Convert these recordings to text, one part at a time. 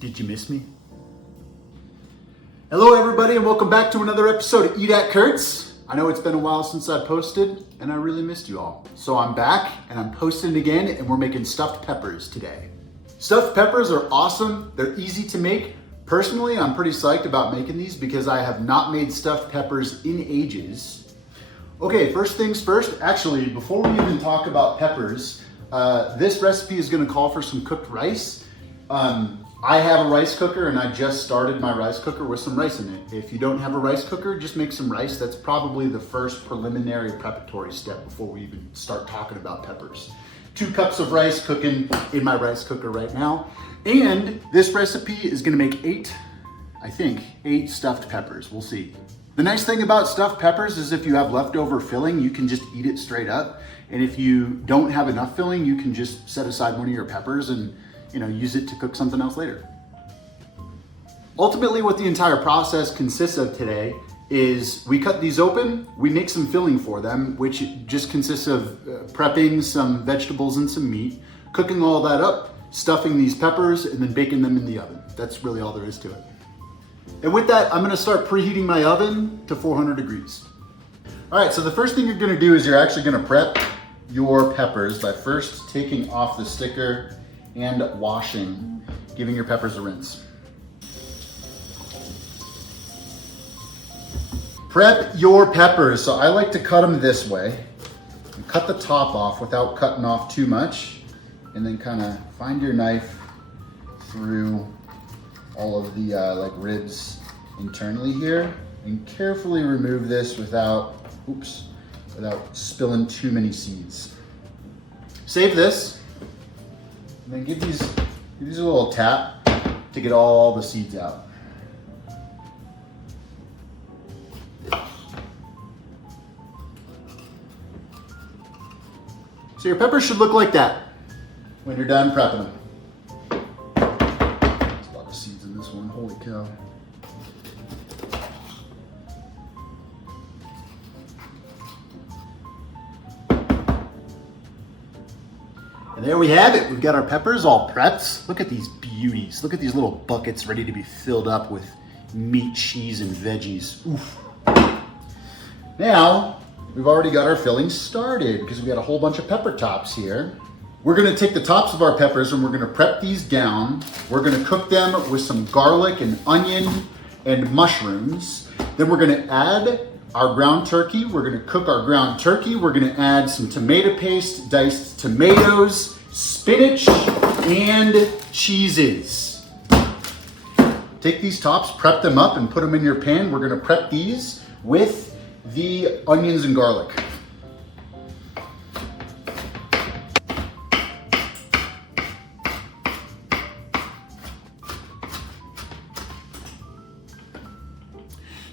Did you miss me? Hello everybody and welcome back to another episode of Eat at Kurt's. I know it's been a while since I posted and I really missed you all. So I'm back and I'm posting again and we're making stuffed peppers today. Stuffed peppers are awesome. They're easy to make. Personally, I'm pretty psyched about making these because I have not made stuffed peppers in ages. Okay, first things first. Actually, before we even talk about peppers, this recipe is gonna call for some cooked rice. I have a rice cooker and I just started my rice cooker with some rice in it. If you don't have a rice cooker, just make some rice. That's probably the first preliminary preparatory step before we even start talking about peppers. 2 cups of rice cooking in my rice cooker right now. And this recipe is gonna make 8 stuffed peppers. We'll see. The nice thing about stuffed peppers is if you have leftover filling, you can just eat it straight up. And if you don't have enough filling, you can just set aside one of your peppers and use it to cook something else later. Ultimately, what the entire process consists of today is we cut these open, we make some filling for them, which just consists of prepping some vegetables and some meat, cooking all that up, stuffing these peppers, and then baking them in the oven. That's really all there is to it. And with that, I'm gonna start preheating my oven to 400 degrees. All right, so the first thing you're gonna do is you're actually gonna prep your peppers by first taking off the sticker and washing, giving your peppers a rinse. Prep your peppers. So I like to cut them this way. And cut the top off without cutting off too much. And then kind of find your knife through all of the ribs internally here. And carefully remove this without spilling too many seeds. Save this. And then give these a little tap to get all the seeds out. So your peppers should look like that when you're done prepping them. There's a lot of seeds in this one, holy cow. And there we have it. We've got our peppers all prepped. Look at these beauties. Look at these little buckets ready to be filled up with meat, cheese, and veggies. Oof. Now, we've already got our filling started because we got a whole bunch of pepper tops here. We're gonna take the tops of our peppers and we're gonna prep these down. We're gonna cook them with some garlic and onion and mushrooms. Then we're gonna add our ground turkey. We're gonna cook our ground turkey. We're gonna add some tomato paste, diced tomatoes, spinach, and cheeses. Take these tops, prep them up, and put them in your pan. We're gonna prep these with the onions and garlic.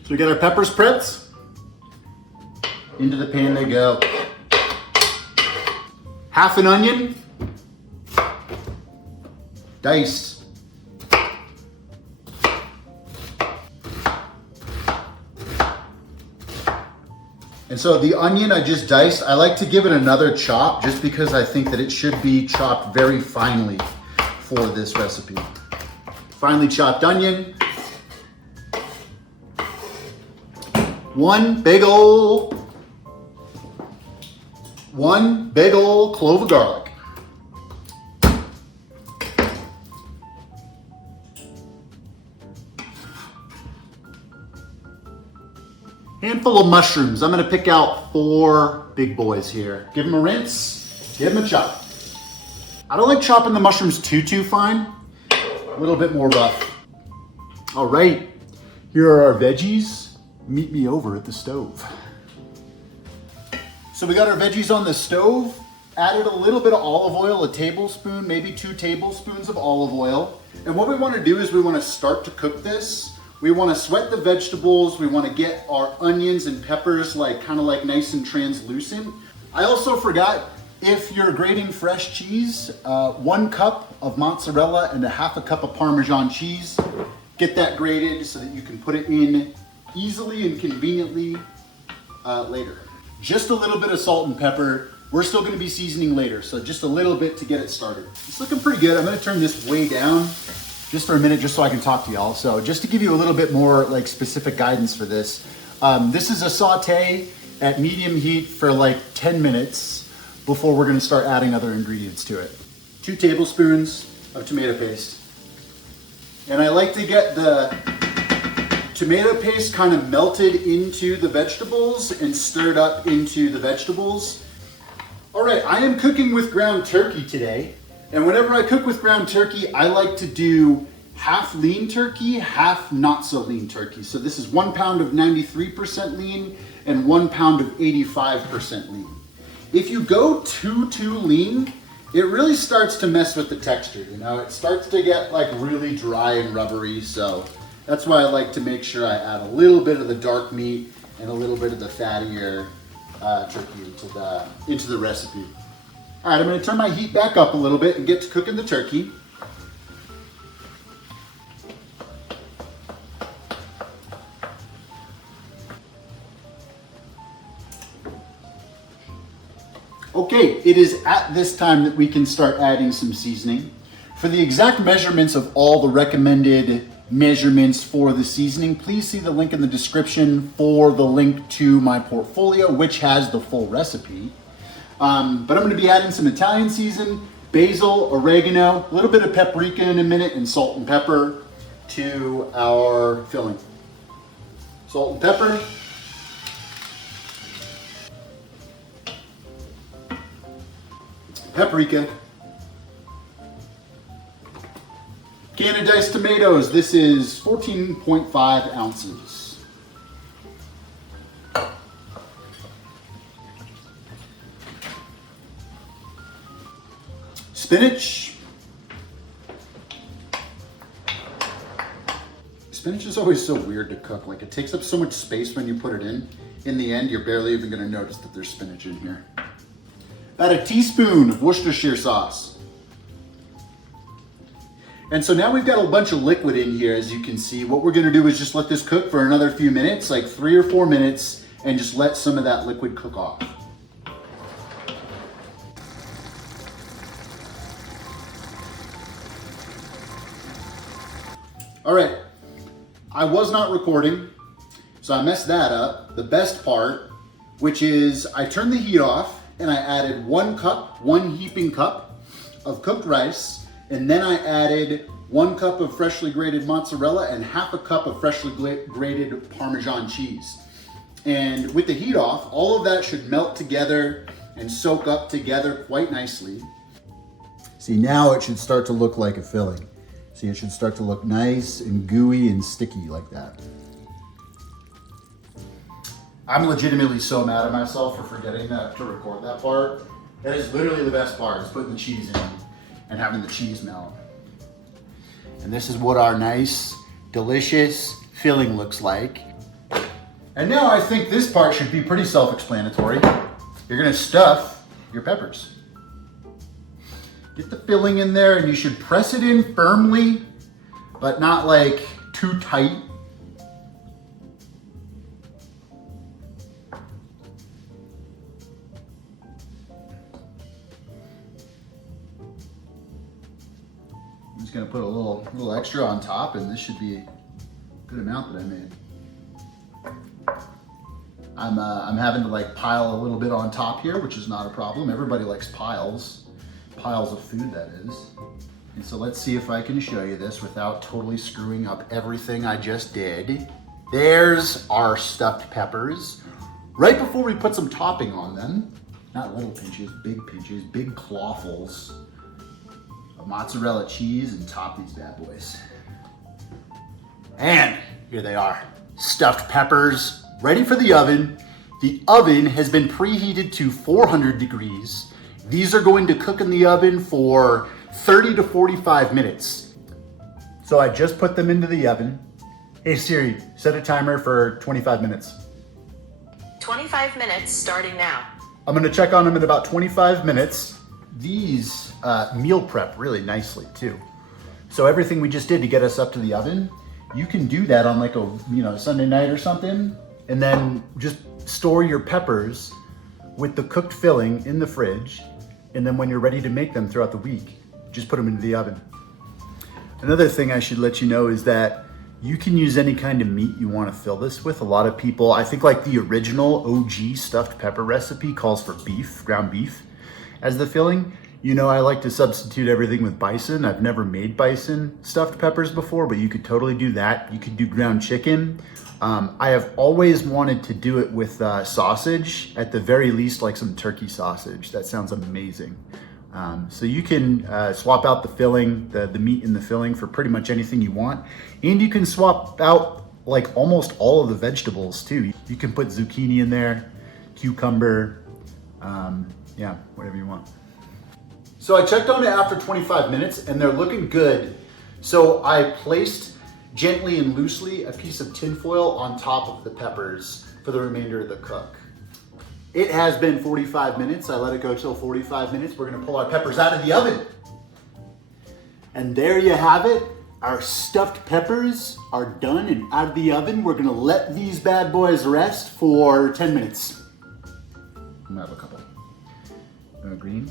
So we got our peppers prepped. Into the pan they go. Half an onion, diced. And so the onion I just diced, I like to give it another chop just because I think that it should be chopped very finely for this recipe. Finely chopped onion. One big old clove of garlic. Handful of mushrooms. I'm gonna pick out 4 big boys here. Give them a rinse, give them a chop. I don't like chopping the mushrooms too fine. A little bit more rough. All right, here are our veggies. Meet me over at the stove. So we got our veggies on the stove, added a little bit of olive oil, a tablespoon, maybe 2 tablespoons of olive oil. And what we wanna do is we wanna start to cook this. We wanna sweat the vegetables. We wanna get our onions and peppers kind of nice and translucent. I also forgot, if you're grating fresh cheese, 1 cup of mozzarella and a 1/2 cup of Parmesan cheese. Get that grated so that you can put it in easily and conveniently later. Just a little bit of salt and pepper. We're still gonna be seasoning later, so just a little bit to get it started. It's looking pretty good. I'm gonna turn this way down just for a minute, just so I can talk to y'all. So just to give you a little bit more like specific guidance for this, this is a saute at medium heat for like 10 minutes before we're gonna start adding other ingredients to it. 2 tablespoons of tomato paste. And I like to get the tomato paste kind of melted into the vegetables and stirred up into the vegetables. All right, I am cooking with ground turkey today. And whenever I cook with ground turkey, I like to do half lean turkey, half not so lean turkey. So this is 1 pound of 93% lean and 1 pound of 85% lean. If you go too lean, it really starts to mess with the texture, you know? It starts to get like really dry and rubbery, so that's why I like to make sure I add a little bit of the dark meat and a little bit of the fattier turkey into the recipe. All right, I'm gonna turn my heat back up a little bit and get to cooking the turkey. Okay, it is at this time that we can start adding some seasoning. For the exact measurements of all the recommended measurements for the seasoning, please see the link in the description for the link to my portfolio, which has the full recipe. But I'm gonna be adding some Italian season, basil, oregano, a little bit of paprika in a minute, and salt and pepper to our filling. Salt and pepper. Paprika. Can of diced tomatoes. This is 14.5 ounces. Spinach. Spinach is always so weird to cook. Like, it takes up so much space when you put it in. In the end, you're barely even gonna notice that there's spinach in here. About a teaspoon of Worcestershire sauce. And so now we've got a bunch of liquid in here, as you can see. What we're gonna do is just let this cook for another few minutes, like 3 or 4 minutes, and just let some of that liquid cook off. All right, I was not recording, so I messed that up. The best part, which is I turned the heat off and I added 1 heaping cup of cooked rice, and then I added 1 cup of freshly grated mozzarella and half a cup of freshly grated Parmesan cheese. And with the heat off, all of that should melt together and soak up together quite nicely. See, now it should start to look like a filling. See, it should start to look nice and gooey and sticky like that. I'm legitimately so mad at myself for forgetting to record that part. That is literally the best part, is putting the cheese in and having the cheese melt. And this is what our nice, delicious filling looks like. And now I think this part should be pretty self-explanatory. You're gonna stuff your peppers. Get the filling in there, and you should press it in firmly, but not like too tight. I'm just gonna put a little extra on top, and this should be a good amount that I made. I'm having to like pile a little bit on top here, which is not a problem. Everybody likes piles of food, that is. And so let's see if I can show you this without totally screwing up everything I just did. There's our stuffed peppers. Right before we put some topping on them, not little pinches, big clawfuls of mozzarella cheese, and top these bad boys. And here they are, stuffed peppers, ready for the oven. The oven has been preheated to 400 degrees. These are going to cook in the oven for 30 to 45 minutes. So I just put them into the oven. Hey Siri, set a timer for 25 minutes. 25 minutes starting now. I'm gonna check on them in about 25 minutes. These meal prep really nicely too. So everything we just did to get us up to the oven, you can do that on like a Sunday night or something, and then just store your peppers with the cooked filling in the fridge, and then when you're ready to make them throughout the week, just put them into the oven. Another thing I should let you know is that you can use any kind of meat you want to fill this with. A lot of people, I think like the original OG stuffed pepper recipe calls for beef, ground beef as the filling. You know, I like to substitute everything with bison. I've never made bison stuffed peppers before, but you could totally do that. You could do ground chicken. I have always wanted to do it with sausage, at the very least, like some turkey sausage. That sounds amazing. So you can swap out the filling, the meat in the filling for pretty much anything you want. And you can swap out like almost all of the vegetables too. You can put zucchini in there, cucumber, yeah, whatever you want. So I checked on it after 25 minutes and they're looking good. So I placed gently and loosely a piece of tin foil on top of the peppers for the remainder of the cook. It has been 45 minutes. I let it go till 45 minutes. We're gonna pull our peppers out of the oven. And there you have it. Our stuffed peppers are done and out of the oven. We're gonna let these bad boys rest for 10 minutes. I'm gonna have a couple. Green?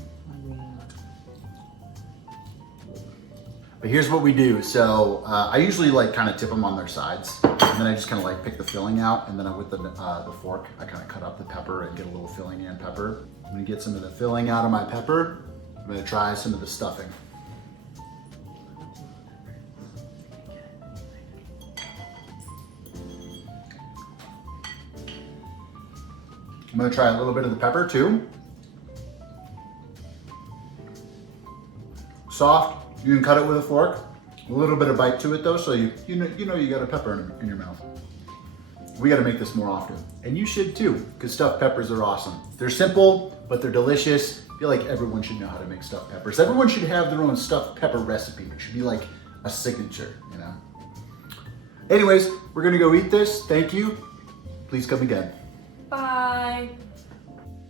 But here's what we do. So I usually like kind of tip them on their sides, and then I just kind of like pick the filling out, and then with the fork, I kind of cut up the pepper and get a little filling and pepper. I'm gonna get some of the filling out of my pepper. I'm gonna try some of the stuffing. I'm gonna try a little bit of the pepper too. Soft. You can cut it with a fork. A little bit of bite to it though, so you know you got a pepper in your mouth. We gotta make this more often. And you should too, because stuffed peppers are awesome. They're simple, but they're delicious. I feel like everyone should know how to make stuffed peppers. Everyone should have their own stuffed pepper recipe. It should be like a signature, you know? Anyways, we're gonna go eat this. Thank you. Please come again. Bye.